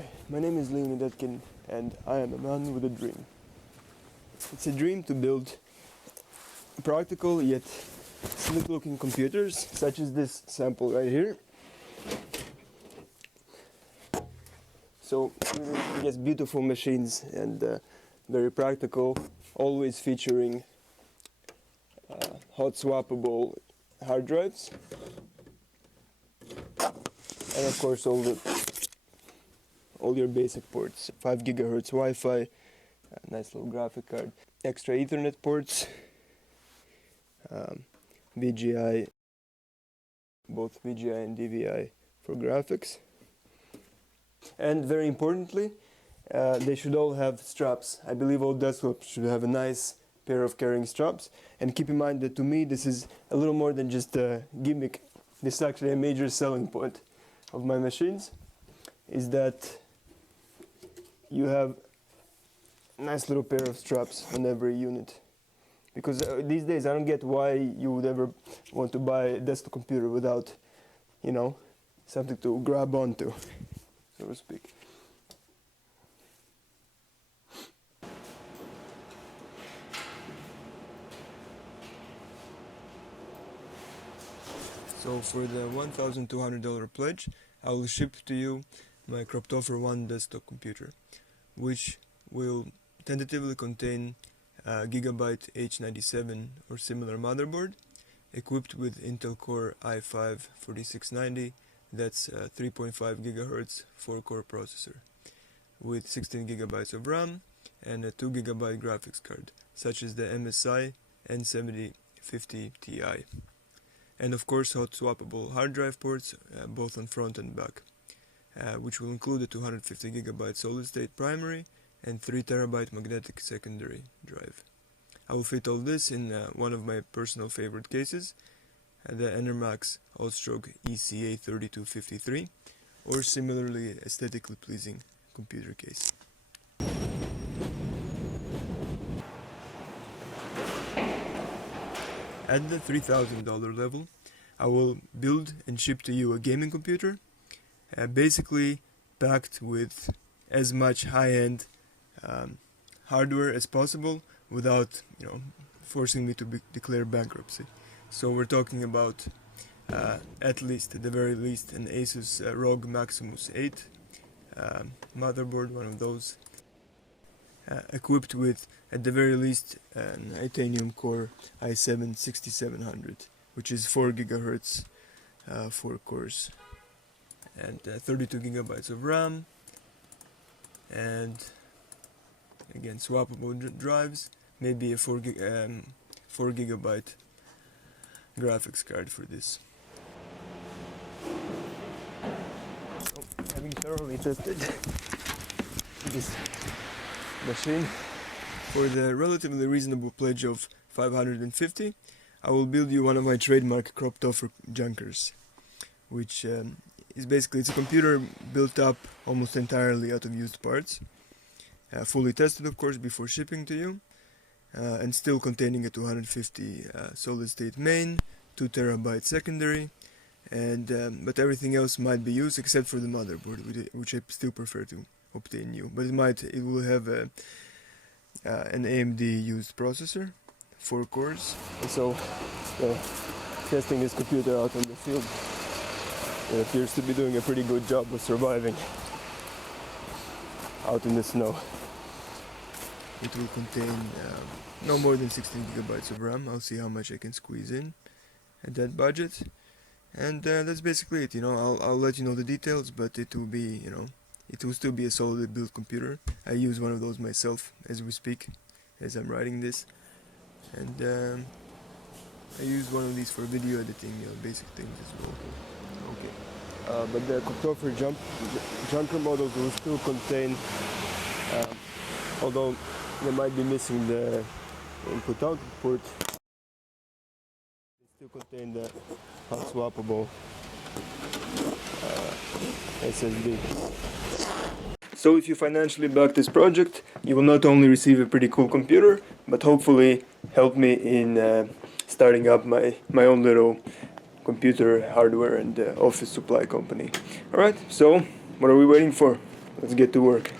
Hi, my name is Leonid and I am a man with a dream. It's a dream to build practical yet sleek looking computers such as this sample right here. So, yes, beautiful machines and very practical, always featuring hot-swappable hard drives. And of course all your basic ports, 5 GHz Wi-Fi, a nice little graphic card, extra Ethernet ports, VGI, both VGI and DVI for graphics. And very importantly, they should all have straps. I believe all desktops should have a nice pair of carrying straps. And keep in mind that to me this is a little more than just a gimmick. This is actually a major selling point of my machines, is that you have a nice little pair of straps on every unit. Because these days I don't get why you would ever want to buy a desktop computer without, something to grab onto, so to speak. So for the $1,200 pledge, I will ship to you my Kroptofer 1 desktop computer, which will tentatively contain a Gigabyte H97 or similar motherboard, equipped with Intel Core i5-4690, that's 3.5 GHz 4-core processor, with 16 GB of RAM and a 2 GB graphics card, such as the MSI N7050 Ti. And of course hot-swappable hard drive ports, both on front and back, which will include a 250 GB solid-state primary and 3 TB magnetic secondary drive. I will fit all this in one of my personal favorite cases, the Enermax All-Stroke ECA3253, or similarly aesthetically pleasing computer case. At the $3,000 level, I will build and ship to you a gaming computer, basically packed with as much high-end hardware as possible without, forcing me to declare bankruptcy. So we're talking about, at the very least, an Asus ROG Maximus 8 motherboard, one of those, equipped with, at the very least, an Titanium Core i7-6700, which is 4 GHz, 4 cores, and 32 GB of RAM, and again swappable drives, maybe a 4 GB graphics card for this. Having thoroughly tested this machine, for the relatively reasonable pledge of $550, I will build you one of my trademark Kroptofer junkers, which is basically, it's a computer built up almost entirely out of used parts, fully tested of course before shipping to you, and still containing a 250 solid-state main, 2 TB secondary, and but everything else might be used except for the motherboard, which I still prefer to obtain new. But it will have an AMD used processor, 4 cores. And so, testing this computer out on the field, it appears to be doing a pretty good job of surviving out in the snow. It will contain no more than 16 GB of RAM. I'll see how much I can squeeze in at that budget, and that's basically it. I'll let you know the details, but it will be, it will still be a solidly built computer. I use one of those myself as we speak, as I'm writing this, and I use one of these for video editing, basic things as well. Okay, but the Kroptofer junker models will still contain, although they might be missing the input-output port, they still contain the hot-swappable SSD. So if you financially back this project, you will not only receive a pretty cool computer, but hopefully help me in starting up my own little computer hardware and office supply company. Alright, so what are we waiting for? let's get to work.